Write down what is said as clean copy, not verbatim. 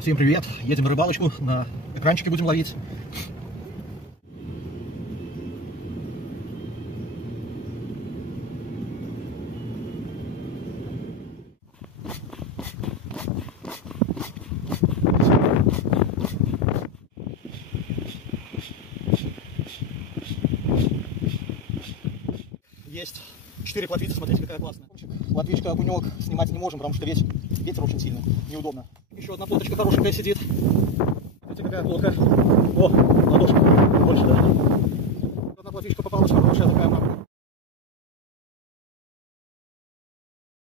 Всем привет! Едем на рыбалочку, на экранчике будем ловить. Есть 4 плотвицы, смотрите, какая классная. Плотвичка, окунек снимать не можем, потому что ветер очень сильный, неудобно. Еще одна плоточка хорошенькая сидит. Смотрите, какая плотка. О, ладошка больше, да.